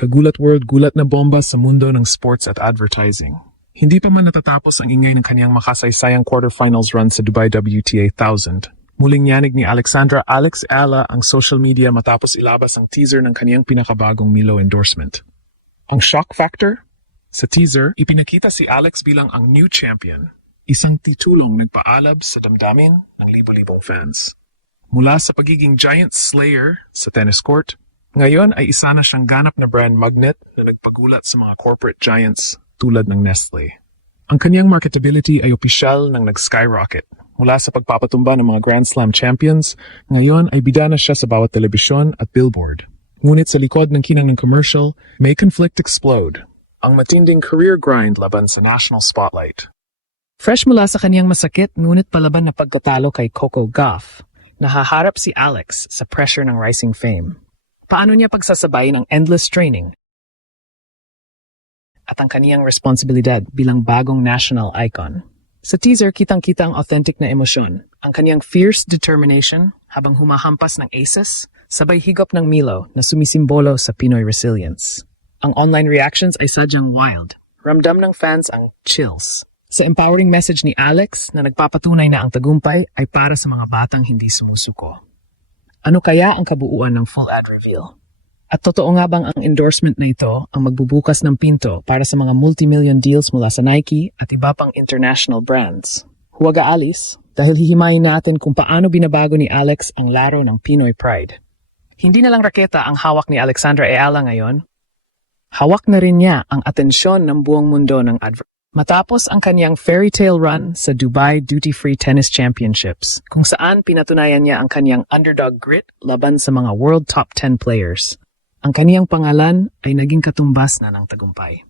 Kagulat World, gulat na bomba sa mundo ng sports at advertising. Hindi pa man natatapos ang ingay ng kanyang makasaysayang quarterfinals run sa Dubai WTA 1000. Muling yanig ni Alexandra Alex Ala ang social media matapos ilabas ang teaser ng kanyang pinakabagong Milo endorsement. Ang shock factor? Sa teaser, ipinakita si Alex bilang ang new champion, isang titulong nagpaalab sa damdamin ng libo-libong fans. Mula sa pagiging giant slayer sa tennis court, ngayon ay isa na siyang ganap na brand magnet na nagpagulat sa mga corporate giants tulad ng Nestle. Ang kanyang marketability ay opisyal nang nag-skyrocket. Mula sa pagpapatumba ng mga Grand Slam champions, ngayon ay bida na siya sa bawat telebisyon at billboard. Ngunit sa likod ng kinang ng commercial, may conflict explode. Ang matinding career grind laban sa national spotlight. Fresh mula sa kanyang masakit ngunit palaban na pagkatalo kay Coco Gauff, nahaharap si Alex sa pressure ng rising fame. Paano niya pagsasabayin ang endless training at ang kaniyang responsibilidad bilang bagong national icon? Sa teaser, kitang-kita ang authentic na emosyon, ang kaniyang fierce determination habang humahampas ng aces, sabay higop ng Milo na sumisimbolo sa Pinoy resilience. Ang online reactions ay sadyang wild. Ramdam ng fans ang chills sa empowering message ni Alex na nagpapatunay na ang tagumpay ay para sa mga batang hindi sumusuko. Ano kaya ang kabuuan ng full ad reveal? At totoo nga bang ang endorsement na ito ang magbubukas ng pinto para sa mga multi-million deals mula sa Nike at iba pang international brands? Huwag aalis dahil hihimayin natin kung paano binabago ni Alex ang laro ng Pinoy Pride. Hindi na lang raketa ang hawak ni Alexandra Ayala ngayon. Hawak na rin niya ang atensyon ng buong mundo ng matapos ang kanyang fairy tale run sa Dubai Duty-Free Tennis Championships, kung saan pinatunayan niya ang kanyang underdog grit laban sa mga world top 10 players. Ang kaniyang pangalan ay naging katumbas na ng tagumpay.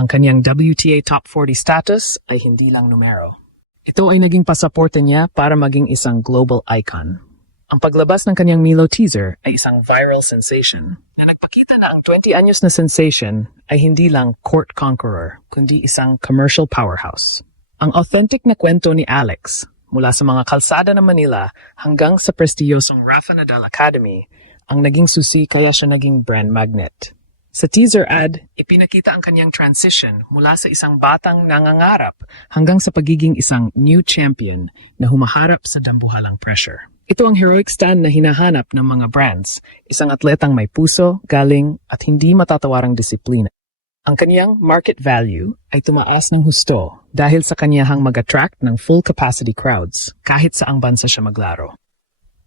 Ang kaniyang WTA Top 40 status ay hindi lang numero. Ito ay naging pasaporte niya para maging isang global icon. Ang paglabas ng kaniyang Milo teaser ay isang viral sensation na nagpakita na ang 20 anyos na sensation ay hindi lang court conqueror, kundi isang commercial powerhouse. Ang authentic na kwento ni Alex, mula sa mga kalsada ng Manila hanggang sa prestiyosong Rafa Nadal Academy, ang naging susi kaya siya naging brand magnet. Sa teaser ad, ipinakita ang kanyang transition mula sa isang batang nangangarap hanggang sa pagiging isang new champion na humaharap sa dambuhalang pressure. Ito ang heroic stand na hinahanap ng mga brands, isang atletang may puso, galing at hindi matatawarang disiplina. Ang kaniyang market value ay tumaas ng husto dahil sa kaniyang mag-attract ng full capacity crowds kahit saang bansa siya maglaro.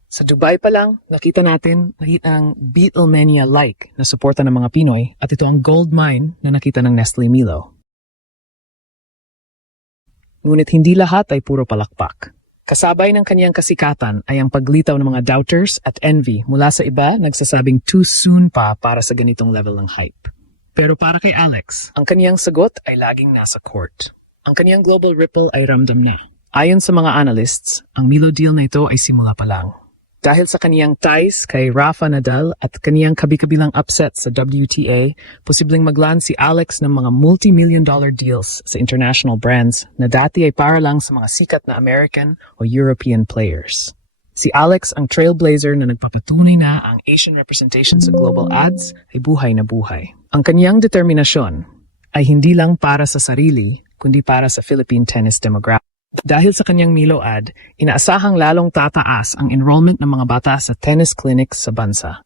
Sa Dubai pa lang, nakita natin ang Beatlemania-like na suporta ng mga Pinoy at ito ang gold mine na nakita ng Nestle Milo. Ngunit hindi lahat ay puro palakpak. Kasabay ng kaniyang kasikatan ay ang paglitaw ng mga doubters at envy mula sa iba nagsasabing too soon pa para sa ganitong level ng hype. Pero para kay Alex, ang kaniyang sagot ay laging nasa court. Ang kaniyang global ripple ay ramdam na. Ayon sa mga analysts, ang Milo deal na ito ay simula pa lang. Dahil sa kaniyang ties kay Rafa Nadal at kaniyang kabi-kabilang upset sa WTA, posibleng maglaan si Alex ng mga multi-million-dollar deals sa international brands na dati ay para lang sa mga sikat na American o European players. Si Alex ang trailblazer na nagpapatunay na ang Asian representation sa global ads ay buhay na buhay. Ang kaniyang determinasyon ay hindi lang para sa sarili, kundi para sa Philippine tennis demographic. Dahil sa kanyang Milo ad, inaasahang lalong tataas ang enrollment ng mga bata sa tennis clinics sa bansa.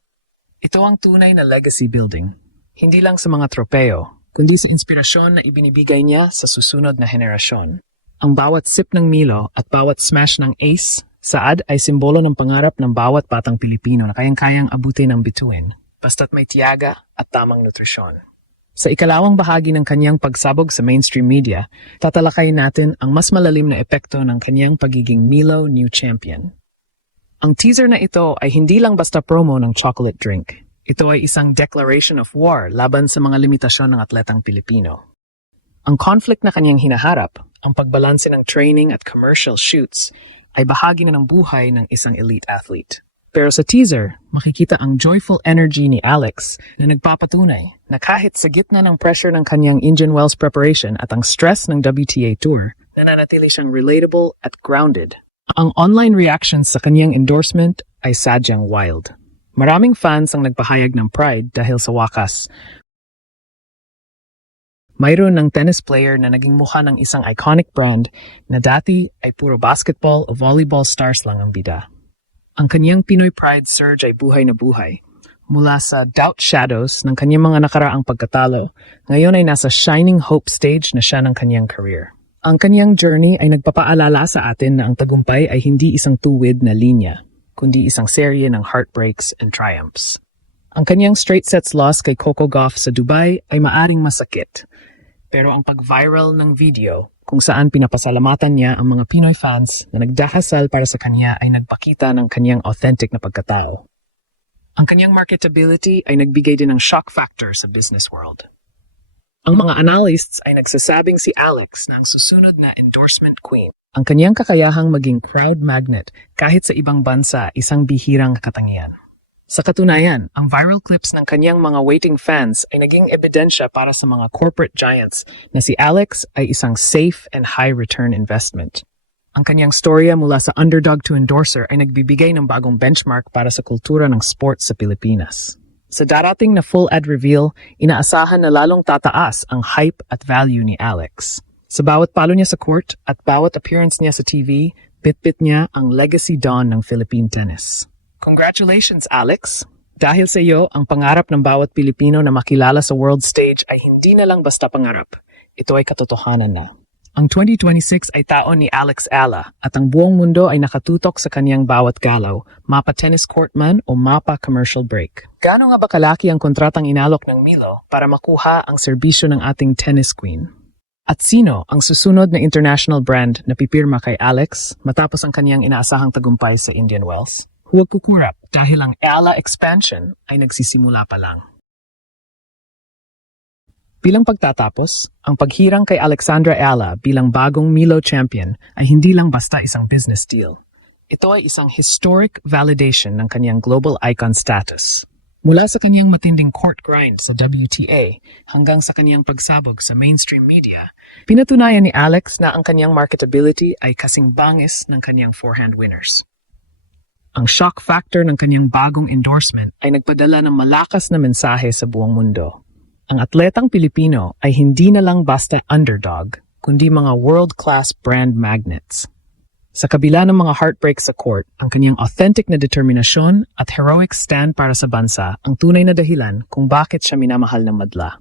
Ito ang tunay na legacy building. Hindi lang sa mga tropeo, kundi sa inspirasyon na ibinibigay niya sa susunod na henerasyon. Ang bawat sip ng Milo at bawat smash ng ace sa ad ay simbolo ng pangarap ng bawat batang Pilipino na kayang-kayang abutin ng bituin, basta't may tiyaga at tamang nutrisyon. Sa ikalawang bahagi ng kanyang pagsabog sa mainstream media, tatalakayin natin ang mas malalim na epekto ng kanyang pagiging Milo New Champion. Ang teaser na ito ay hindi lang basta promo ng chocolate drink. Ito ay isang declaration of war laban sa mga limitasyon ng atletang Pilipino. Ang conflict na kanyang hinaharap, ang pagbalanse ng training at commercial shoots, ay bahagi na ng buhay ng isang elite athlete. Pero sa teaser, makikita ang joyful energy ni Alex na nagpapatunay na kahit sa gitna ng pressure ng kanyang Indian Wells preparation at ang stress ng WTA Tour, nananatili siyang relatable at grounded. Ang online reactions sa kanyang endorsement ay sadyang wild. Maraming fans ang nagpahayag ng pride dahil sa wakas, mayroon ng tennis player na naging mukha ng isang iconic brand na dati ay puro basketball o volleyball stars lang ang bida. Ang kanyang Pinoy Pride surge ay buhay na buhay. Mula sa doubt shadows ng kanyang mga nakaraang pagkatalo, ngayon ay nasa shining hope stage na siya ng kanyang career. Ang kanyang journey ay nagpapaalala sa atin na ang tagumpay ay hindi isang tuwid na linya, kundi isang serye ng heartbreaks and triumphs. Ang kanyang straight sets loss kay Coco Gauff sa Dubai ay maaring masakit. Pero ang pag-viral ng video kung saan pinapasalamatan niya ang mga Pinoy fans na nagdahasal para sa kanya ay nagpakita ng kanyang authentic na pagkatao. Ang kanyang marketability ay nagbigay din ng shock factor sa business world. Ang mga analysts ay nagsasabing si Alex na ang susunod na endorsement queen. Ang kanyang kakayahang maging crowd magnet kahit sa ibang bansa isang bihirang katangian. Sa katunayan, ang viral clips ng kanyang mga waiting fans ay naging ebidensya para sa mga corporate giants na si Alex ay isang safe and high-return investment. Ang kanyang storya mula sa underdog to endorser ay nagbibigay ng bagong benchmark para sa kultura ng sports sa Pilipinas. Sa darating na full ad reveal, inaasahan na lalong tataas ang hype at value ni Alex. Sa bawat palo niya sa court at bawat appearance niya sa TV, bitbit niya ang legacy dawn ng Philippine tennis. Congratulations, Alex! Dahil sa iyo, ang pangarap ng bawat Pilipino na makilala sa world stage ay hindi na lang basta pangarap. Ito ay katotohanan na. Ang 2026 ay taon ni Alex Ala at ang buong mundo ay nakatutok sa kaniyang bawat galaw, mapa tennis court man o mapa commercial break. Gaano nga ba kalaki ang kontratang inalok ng Milo para makuha ang serbisyo ng ating tennis queen? At sino ang susunod na international brand na pipirma kay Alex matapos ang kaniyang inaasahang tagumpay sa Indian Wells? Huwag kukurap dahil ang Ala expansion ay nagsisimula pa lang. Bilang pagtatapos, ang paghirang kay Alexandra Ala bilang bagong Milo champion ay hindi lang basta isang business deal. Ito ay isang historic validation ng kanyang global icon status. Mula sa kanyang matinding court grind sa WTA hanggang sa kanyang pagsabog sa mainstream media, pinatunayan ni Alex na ang kanyang marketability ay kasing bangis ng kanyang forehand winners. Ang shock factor ng kanyang bagong endorsement ay nagpadala ng malakas na mensahe sa buong mundo. Ang atletang Pilipino ay hindi na lang basta underdog, kundi mga world-class brand magnets. Sa kabila ng mga heartbreaks sa court, ang kanyang authentic na determinasyon at heroic stand para sa bansa ang tunay na dahilan kung bakit siya minamahal ng madla.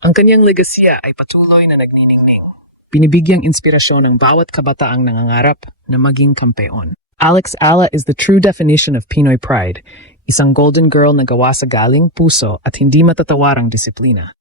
Ang kanyang legasiya ay patuloy na nagniningning. Binibigyang inspirasyon ng bawat kabataang nangangarap na maging kampeon. Alex Ala is the true definition of Pinoy pride, isang golden girl na gawa sa galing, puso at hindi matatawarang disiplina.